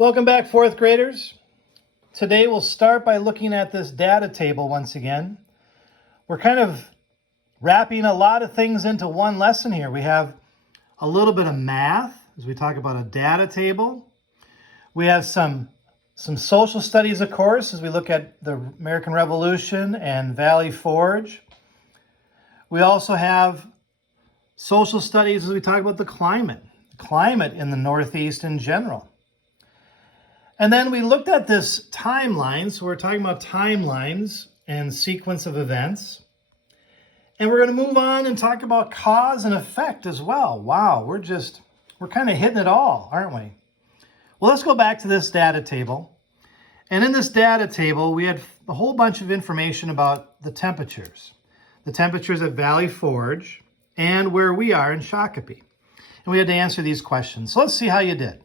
Welcome back, fourth graders. Today we'll start by looking at this data table once again. We're kind of wrapping a lot of things into one lesson here. We have a little bit of math as we talk about a data table. We have some social studies, of course, as we look at the American Revolution and Valley Forge. We also have social studies as we talk about the climate in the Northeast in general. And then we looked at this timeline, so we're talking about timelines and sequence of events. And we're going to move on and talk about cause and effect as well. Wow, we're kind of hitting it all, aren't we? Well, let's go back to this data table. And in this data table, we had a whole bunch of information about the temperatures. The temperatures at Valley Forge and where we are in Shakopee. And we had to answer these questions. So let's see how you did.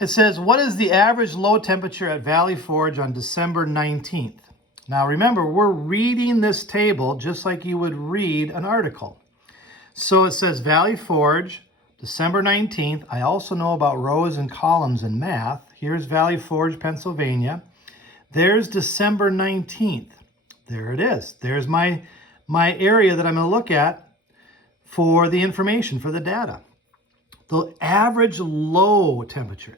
It says, what is the average low temperature at Valley Forge on December 19th? Now remember, we're reading this table just like you would read an article. So it says Valley Forge, December 19th. I also know about rows and columns in math. Here's Valley Forge, Pennsylvania. There's December 19th. There it is. There's my area that I'm going to look at for the information, for the data. The average low temperature.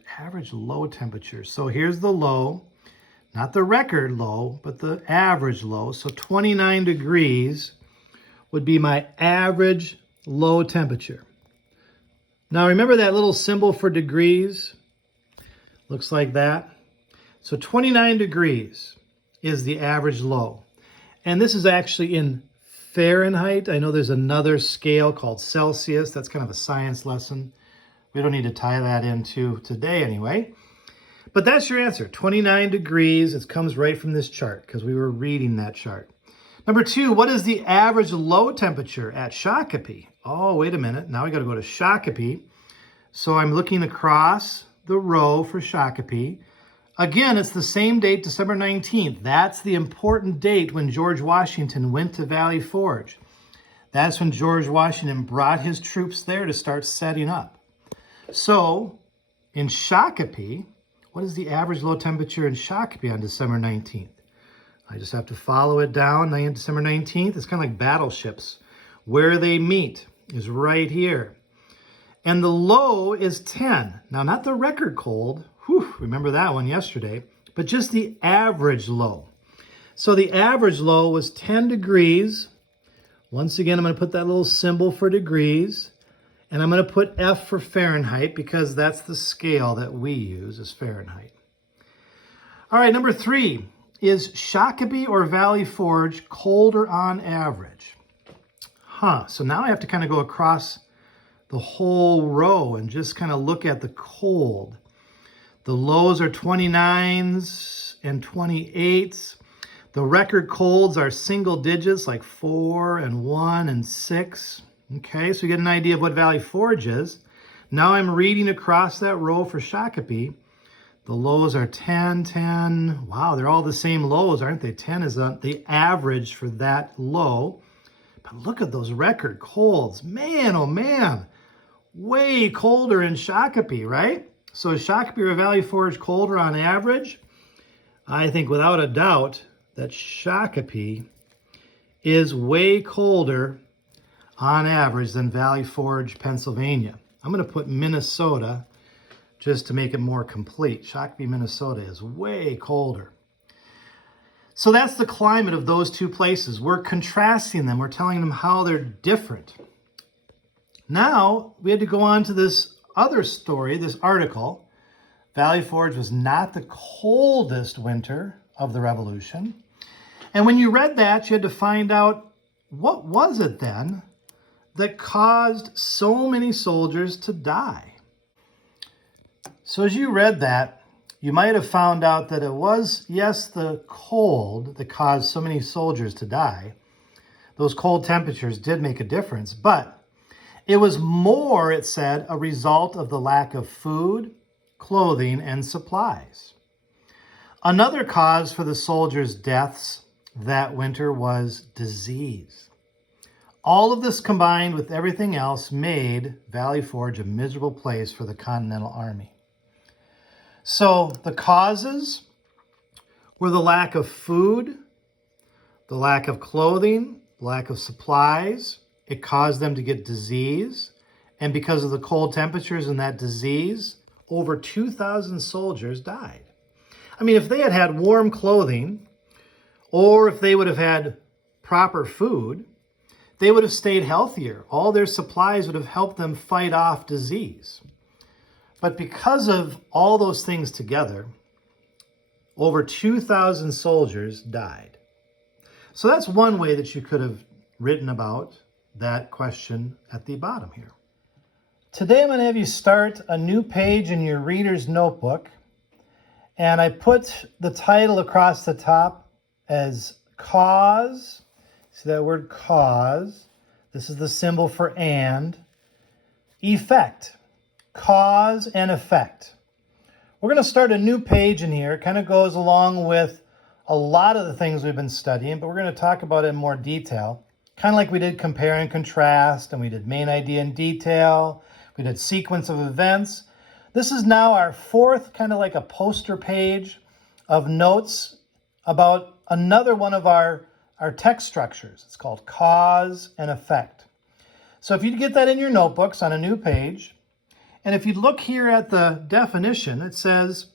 So here's the low, not the record low, but the average low. So 29 degrees would be my average low temperature. Now remember that little symbol for degrees? Looks like that. So 29 degrees is the average low. And this is actually in Fahrenheit. I know there's another scale called Celsius. That's kind of a science lesson. We don't need to tie that into today anyway. But that's your answer, 29 degrees. It comes right from this chart because we were reading that chart. Number 2, what is the average low temperature at Shakopee? Oh, wait a minute. Now we got to go to Shakopee. So I'm looking across the row for Shakopee. Again, it's the same date, December 19th. That's the important date when George Washington went to Valley Forge. That's when George Washington brought his troops there to start setting up. So in Shakopee, what is the average low temperature in Shakopee on December 19th? I just have to follow it down. December 19th, it's kind of like battleships. Where they meet is right here. And the low is 10. Now, not the record cold. Whew, remember that one yesterday. But just the average low. So the average low was 10 degrees. Once again, I'm going to put that little symbol for degrees. And I'm going to put F for Fahrenheit because that's the scale that we use is Fahrenheit. All right, number 3. Is Shakopee or Valley Forge colder on average? So now I have to kind of go across the whole row and just kind of look at the cold. The lows are 29s and 28s. The record colds are single digits like 4 and 1 and 6. Okay, so you get an idea of what Valley Forge is. Now I'm reading across that row for Shakopee. The lows are 10, 10. Wow, they're all the same lows, aren't they? 10 is the average for that low. But look at those record colds. Man, oh man. Way colder in Shakopee, right? So is Shakopee or Valley Forge colder on average? I think without a doubt that Shakopee is way colder on average than Valley Forge, Pennsylvania. I'm going to put Minnesota just to make it more complete. Shakopee, Minnesota is way colder. So that's the climate of those two places. We're contrasting them. We're telling them how they're different. Now, we had to go on to this other story, this article. Valley Forge was not the coldest winter of the Revolution. And when you read that, you had to find out what was it then that caused so many soldiers to die. So as you read that, you might have found out that it was, yes, the cold that caused so many soldiers to die. Those cold temperatures did make a difference, but it was more, it said, a result of the lack of food, clothing, and supplies. Another cause for the soldiers' deaths that winter was disease. All of this combined with everything else made Valley Forge a miserable place for the Continental Army. So the causes were the lack of food, the lack of clothing, lack of supplies. It caused them to get disease. And because of the cold temperatures and that disease, over 2,000 soldiers died. I mean, if they had had warm clothing, or if they would have had proper food, they would have stayed healthier. All their supplies would have helped them fight off disease. But because of all those things together, over 2,000 soldiers died. So that's one way that you could have written about that question at the bottom here. Today I'm going to have you start a new page in your reader's notebook. And I put the title across the top as cause. See that word cause? This is the symbol for and. Effect. Cause and effect. We're going to start a new page in here. It kind of goes along with a lot of the things we've been studying, but we're going to talk about it in more detail. Kind of like we did compare and contrast, and we did main idea in detail. We did sequence of events. This is now our fourth, kind of like a poster page of notes about another one of our text structures. It's called cause and effect. So if you get that in your notebooks on a new page, and if you look here at the definition, it says,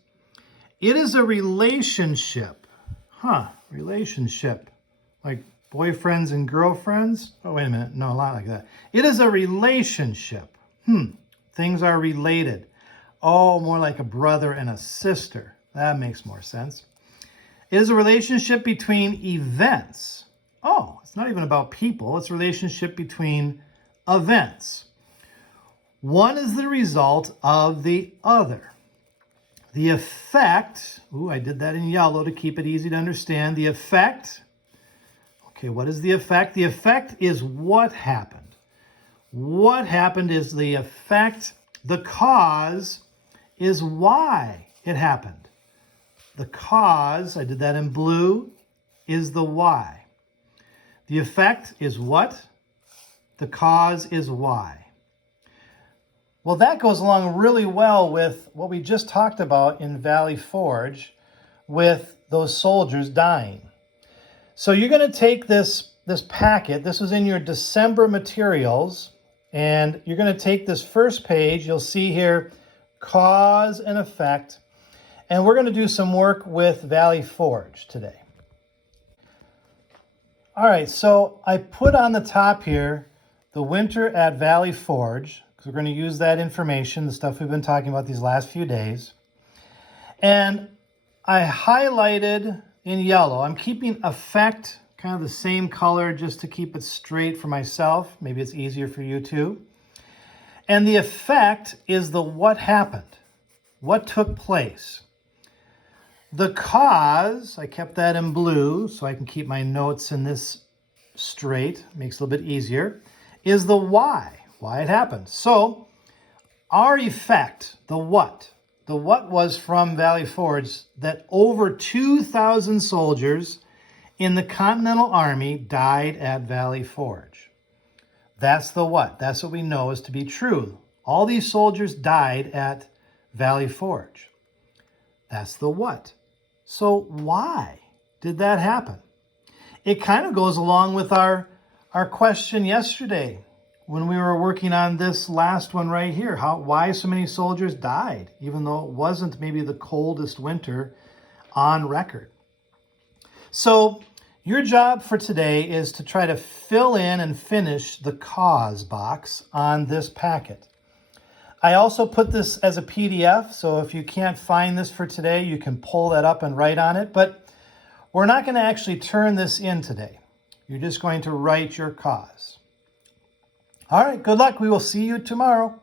it is a relationship. Relationship. Like boyfriends and girlfriends? Oh, wait a minute. No, a lot like that. It is a relationship. Things are related. Oh, more like a brother and a sister. That makes more sense. It is a relationship between events. Oh, it's not even about people. It's a relationship between events. One is the result of the other. The effect, I did that in yellow to keep it easy to understand. The effect, okay, what is the effect? The effect is what happened. What happened is the effect. The cause is why it happened. The cause, I did that in blue, is the why. The effect is what? The cause is why. Well, that goes along really well with what we just talked about in Valley Forge with those soldiers dying. So you're going to take this packet. This was in your December materials. And you're going to take this first page. You'll see here cause and effect. And we're going to do some work with Valley Forge today. All right, so I put on the top here the winter at Valley Forge, because we're going to use that information, the stuff we've been talking about these last few days. And I highlighted in yellow. I'm keeping effect kind of the same color just to keep it straight for myself. Maybe it's easier for you too. And the effect is the what happened, what took place. The cause, I kept that in blue so I can keep my notes in this straight, makes it a little bit easier, is the why it happened. So our effect, the what was from Valley Forge that over 2,000 soldiers in the Continental Army died at Valley Forge. That's the what. That's what we know is to be true. All these soldiers died at Valley Forge. That's the what. So why did that happen? It kind of goes along with our question yesterday when we were working on this last one right here. Why so many soldiers died, even though it wasn't maybe the coldest winter on record. So your job for today is to try to fill in and finish the cause box on this packet. I also put this as a PDF, so if you can't find this for today, you can pull that up and write on it. But we're not going to actually turn this in today. You're just going to write your cause. All right, good luck. We will see you tomorrow.